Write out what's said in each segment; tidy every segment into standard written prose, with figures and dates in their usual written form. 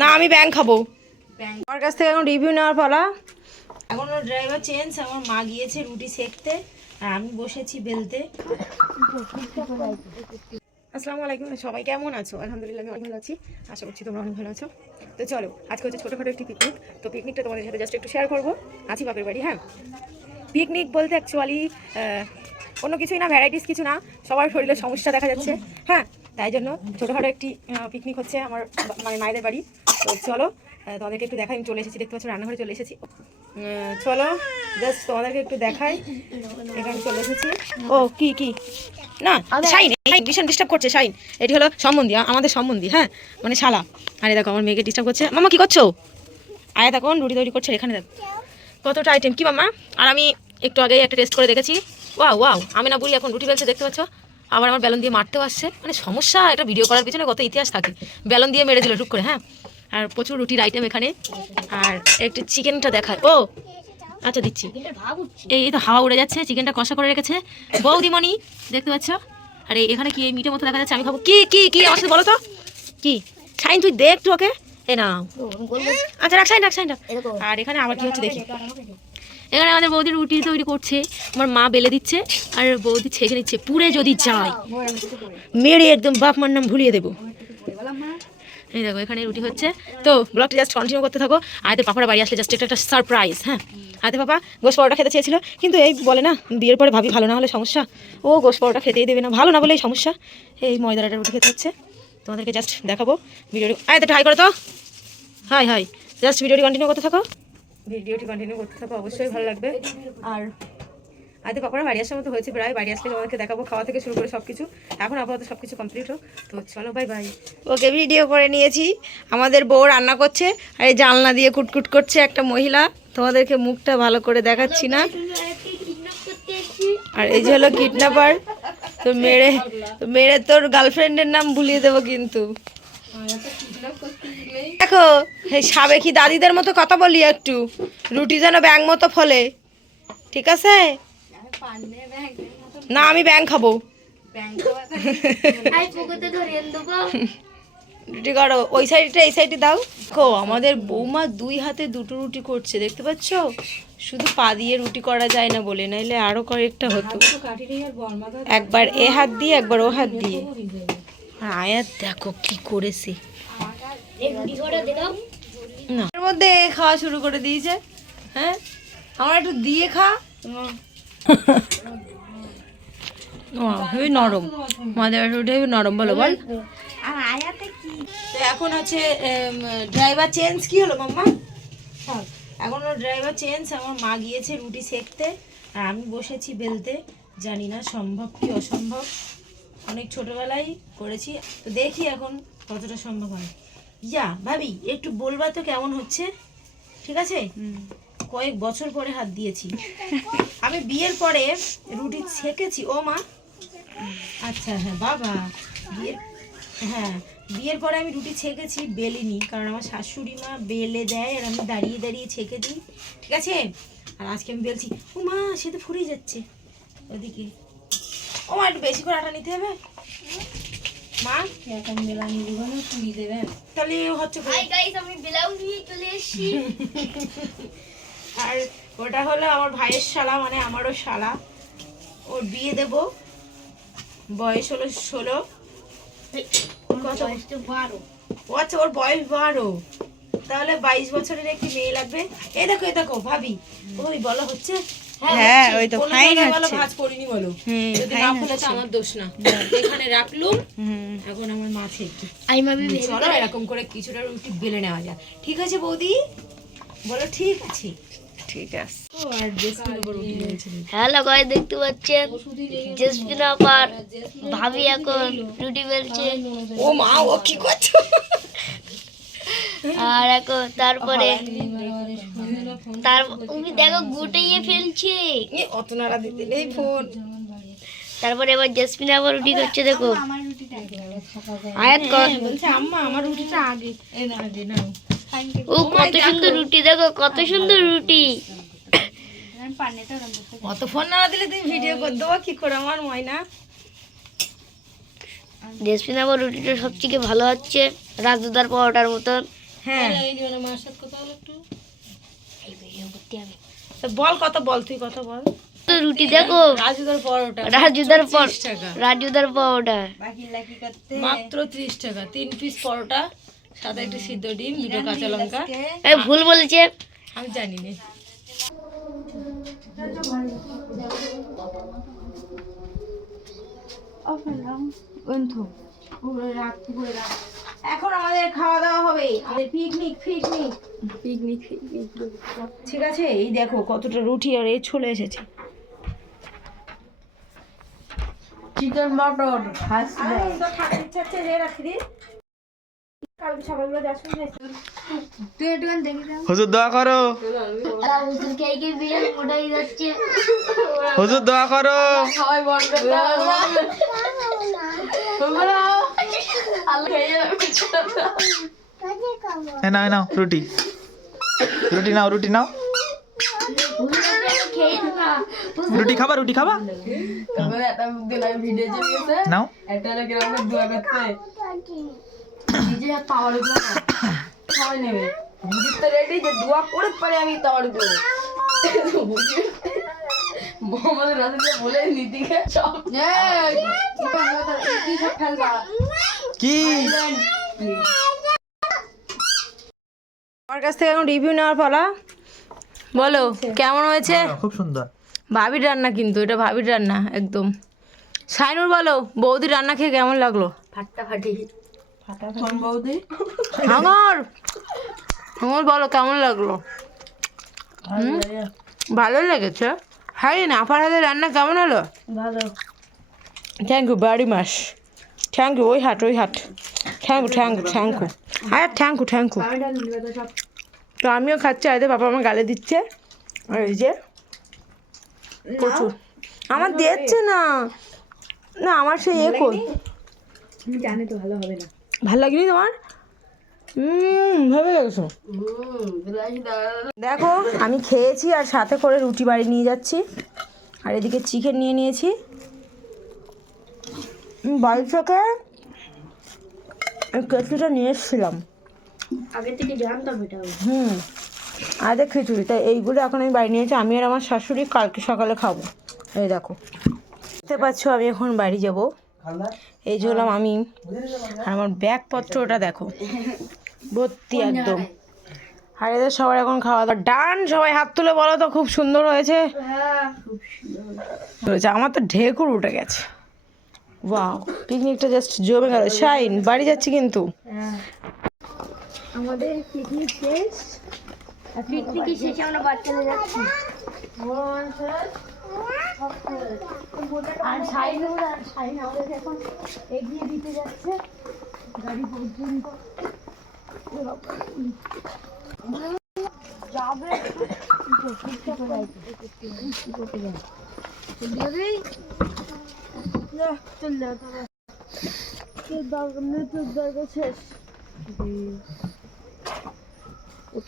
না আমি ব্যাংক খাবো। আমার কাছ থেকে এখন রিভিউ নেওয়ার পালা। এখন ড্রাইভার চেঞ্জ, আমার মা গিয়েছে রুটি সেকতে আর আমি বসেছি বেলতে। আসসালামু আলাইকুম, সবাই কেমন আছো? আলহামদুলিল্লাহ আমি অনেক ভালো আছি, আশা করছি তোমরা অনেক ভালো আছো। তো চলো আজকে হচ্ছে ছোটোখাটো একটি পিকনিক। তো পিকনিকটা তোমাদের সাথে জাস্ট একটু শেয়ার করবো। আছি বাপের বাড়ি। হ্যাঁ, পিকনিক বলতে অ্যাকচুয়ালি অন্য কিছুই না, ভ্যারাইটিস কিছু না, সবার শরীরে সমস্যা দেখা যাচ্ছে। হ্যাঁ, তাই জন্য ছোটোখাটো একটি পিকনিক হচ্ছে আমার মানে মায়েদের বাড়ি। তো চলো তোমাদেরকে একটু দেখাই। আমি চলে এসেছি, দেখতে পাচ্ছ রান্নাঘরে চলে এসেছি। চলো জাস্ট তোমাদেরকে একটু দেখাই। এখানে চলে এসেছি। ও কি কি না শাইন ভীষণ ডিস্টার্ব করছে। শাইন এটি হলো সম্বন্ধী, আমাদের সম্বন্ধী। হ্যাঁ মানে শালা। আরে দেখো আমার মেয়েকে ডিস্টার্ব করছে। মামা কি করছো? আয়া তখন রুটি তৈরি করছে। এখানে দেখো কতটা আইটেম। কি মামা? আর আমি একটু আগেই একটা টেস্ট করে দেখেছি। ওয়াও ওয়াও, আমি না বুড়ি এখন রুটি বেলছে, দেখতে পাচ্ছ। আবার আমার বেলন দিয়ে মারতেও আসছে। মানে সমস্যা, একটা ভিডিও করার পিছনে কত ইতিহাস থাকে। বেলন দিয়ে মেরে দিল টুক করে। হ্যাঁ, আর প্রচুর রুটির আইটেম এখানে। আর একটু চিকেনটা দেখায়। ও আচ্ছা দিচ্ছি। এই তো হাওয়া উড়ে যাচ্ছে, চিকেনটা কষা করে রেখেছে বৌদিমণি, দেখতে পাচ্ছ। আর এখানে কি এই মিটের মতো দেখা যাচ্ছে, আমি খাবো। কি কি কি আমার সাথে বলো তো কি? শাইন তুই দেখ তো ওকে। এ না আচ্ছা রাখ শাইন, রাখ শাইন রাখ। আর এখানে আবার কি হচ্ছে দেখি। এখানে আমাদের বৌদি রুটি তৈরি করছে, আমার মা বেলে দিচ্ছে আর বৌদি ছেঁকে নিচ্ছে। পুরে যদি যায় মেরে একদম বাপ মার নাম ভুলিয়ে দেবো। এই দেখো এখানে রুটি হচ্ছে। তো ব্লগটা জাস্ট কন্টিনিউ করতে থাকো। আয়তে পাপারা বাড়ি আসলে জাস্ট একটা সারপ্রাইজ। হ্যাঁ, আয়তে পাপা গোশ পরোটা খেতে চেয়েছিল, কিন্তু এই বলে না বিয়ের পরে ভাবি ভালো না হলে সমস্যা। ও গোশ পরোটা খেতেই দেবে না, ভালো না বলেই সমস্যা। এই ময়দাটা রুটি খেতে হচ্ছে। তোমাদেরকে জাস্ট দেখাবো ভিডিওটি। আয়তে ট্রাই করো তো। হাই হাই, জাস্ট ভিডিওটি কন্টিনিউ করতে থাকো। ভিডিওটি কন্টিনিউ করতে থাকো, অবশ্যই ভালো লাগবে। আর আয়তে পাপারা বাড়ি আসার মতো হয়েছে প্রায়। বাড়ি আসলে তোমাদেরকে দেখাবো খাওয়া থেকে শুরু করে সব কিছু। এখন আপাতত সব কিছু কমপ্লিট হোক। তো চলো বাই বাই। ওকে ভিডিও করে নিয়েছি। আমাদের বউ রান্না করছে আর এই জানলা দিয়ে কুটকুট করছে একটা মহিলা। তোমাদেরকে মুখটা ভালো করে দেখাচ্ছি না। আর এই যে হলো কিডন্যাপার। তো মেরে মেরে তোর গার্লফ্রেন্ডের নাম ভুলিয়ে দেবো কিন্তু। দেখো এই সাবেকি দাদিদের মতো কথা বলি একটু, রুটি যেন ব্যাং মতো ফলে, ঠিক আছে? না আমি ব্যাং খাবো। রুটি করো, ওই সাইডটা এই সাইডে দাও। দেখো আমাদের বৌমা দুই হাতে দুটো রুটি করছে, দেখতে পাচ্ছ। শুধু পা দিয়ে রুটি করা যায় না বলে, নাইলে আরো কয়েকটা হতো। একবার এ হাত দিয়ে একবার ও হাত দিয়ে। আর আয়াত দেখো কি করেছে, না এর মধ্যে খাওয়া শুরু করে দিয়েছে। হ্যাঁ আমার একটু দিয়ে খা। হেবি নরম, মাদের রুটি হেবি নরম, বলো বল। তো এখন হচ্ছে ড্রাইভার চেঞ্জ। কি হলো মাম্মা? এখন ড্রাইভার চেঞ্জ, আমার মা গিয়েছে রুটি সেকতে আর আমি বসেছি বেলতে। জানি না সম্ভব কি অসম্ভব, অনেক ছোটবেলায় করেছি, তো দেখি এখন কতটা সম্ভব হয়। ইয়া ভাবি একটু বলবা তো কেমন হচ্ছে, ঠিক আছে? কয়েক বছর পরে হাত দিয়েছি আমি, বিয়ের পরে রুটি ছেঁকেছি। ও মা আচ্ছা, হ্যাঁ বাবা হ্যাঁ বিয়ের পরে আমি রুটি ছেঁকেছি, বেলিনি, কারণ আমার শাশুড়ি মা বেলে দেয় আর আমি দাঁড়িয়ে দাঁড়িয়ে ছেঁকে দিই, ঠিক আছে? আর আজকে আমি বেলছি। ও মা সে তো ফুরিয়ে যাচ্ছে ওদিকে। ও মা একটু বেশি করে আটা নিতে হবে মা, এখন বেলানি দিব না, পুরি দেবেন তাহলে হচ্ছে। আমি ব্লাউজ নিয়ে চলে এসেছি। আর ওটা হলো আমার ভাইয়ের শালা, মানে আমারও শালা। ওর বিয়ে দেব, বয়স হলো 16। কত? 12। ও আচ্ছা ওর বয়স 12, তাহলে 22 বছরের একটি মেয়ে লাগবে। এই দেখো এই দেখো ভাবি, ওই বলো হচ্ছে। হ্যাঁ ওই তো ফাইন হচ্ছে। ভাজ করিনি বলো, যদি না ফেলেছে আমার দোষ না। এখানে রাখলুম, এখন আমার মাছে একটু চলো এরকম করে কিছুটা রুটি বেলে নেওয়া যায়, ঠিক আছে বৌদি? বলো ঠিক আছে। ঠিক আছে। হ্যালো গাইস, দেখতে পাচ্ছেন জেসমিন আপার ভাবি এখন রুটি বেলছে। ও মা ও কি করছো? আর এখন তারপরে তুমি দেখো গুটাইয়ে ফেলছে। অত নাড়া দিতে নেই ফোন। তারপরে এবার জেসমিন আবার রুটি করছে, দেখো আয়াত বলছে আম্মা আমার রুটিটা আগে। এই না আগে নাও। ও কত সুন্দর রুটি, দেখো কত সুন্দর রুটি। অত ফোন না দিলে তুমি ভিডিও করে দেবো কি করে আমার ময়না? জেসমিন আবার রুটিটা সবথেকে ভালো হচ্ছে রাজুদার পরোটার মতন। হ্যাঁ মার সাথে কথা বল একটু, এই ভিডিও করতে হবে। তো বল কত, বল তুই কত বল। তো রুটি দেখো, রাজুদার পরোটা রাজুদার 30 টাকা, রাজুদার পাউডার মাত্র 30 টাকা 3 পিস পরোটা, সাথে একটা সিদ্ধ ডিম, দুটো কাঁচা লঙ্কা। এই ভুল বলেছে। আমি জানি না। এখন আমাদের খাওয়া দাওয়া হবে, আমাদের পিকনিক পিকনিক পিকনিক পিকনিক। ঠিক আছে, এই দেখো কতটা রুটি আর এই চলে এসেছে। চিকেন মটর কালকে সকালবেলা যাচ্ছ, তুই একটু দেখি দাও। হুজুর দোয়া করো, কে কে বিয়ে মোটাই যাচ্ছে। হুজুর দোয়া করো। সবাই বন্ধ এ নাও, এ নাও রুটি, রুটি নাও, রুটি নাও, রুটি খাবা, রুটি খাবা, নাও। কি আমার কাছ থেকে এখন রিভিউ নেওয়ার পালা। বলো কেমন হয়েছে? খুব সুন্দর। ভাবির রান্না, কিন্তু এটা ভাবির রান্না একদম। শাইনুর বলো বৌদির রান্না খেয়ে কেমন লাগলো? ফাটাফাটি। বৌদি হাঙর, হাঙর বলো কেমন লাগলো? ভালো লেগেছে। হ্যাঁ না, আপার হাতের রান্না কেমন হলো? ভালো। Thank you very much, thank you. ওই হাট, ওই হাট, thank you thank you thank you, হ্যাঁ থ্যাংক ইউ থ্যাংক ইউ। তো আমিও খাচ্ছি, আরে বাবা আমার গালে দিচ্ছে, আর এই যে প্রচুর আমার দিচ্ছে না, না আমার সেই এ কই জানি তো ভালো হবে না। ভালো লাগেনি তোমার? ভালো লেগেছে। দেখো আমি খেয়েছি আর সাথে করে রুটি বাড়ি নিয়ে যাচ্ছি, আর এদিকে চিকেন নিয়ে নিয়েছি বাড়ি থেকে। কেটলিটা নিয়ে এসেছিলাম আগে থেকে জানতাম এটা। আরে খিচুড়ি, তাই এইগুলো এখন আমি বাড়ি নিয়েছি। আমি আর আমার শাশুড়ি কালকে সকালে খাবো। এই দেখো দেখতে পাচ্ছ, আমি এখন বাড়ি যাব। এই যে হলাম আমি, আর আমার ব্যাগপত্র ওটা দেখো ভর্তি একদম। আর এদের সবার এখন খাওয়া দাওয়া ডান। সবাই হাত তুলে বলো তো, খুব সুন্দর হয়েছে। আমার তো ঢেকুর উঠে গেছে। ওয়াও, পিকনিকটা জাস্ট জমে গেল। শাইন বাড়ি যাচ্ছি কিন্তু। আমাদের পিকনিক শেষ, পিকনিকের শেষে আমরা বাড়ি চলে যাচ্ছি। আর শাইন আমাদের এখন এগিয়ে দিতে যাচ্ছে গাড়ি পর্যন্ত যাবে। শেষ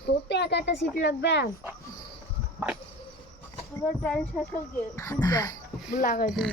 তোর তো একটা সিট লাগবে। ট্রেন শেষ হয়ে লাগাই দিই।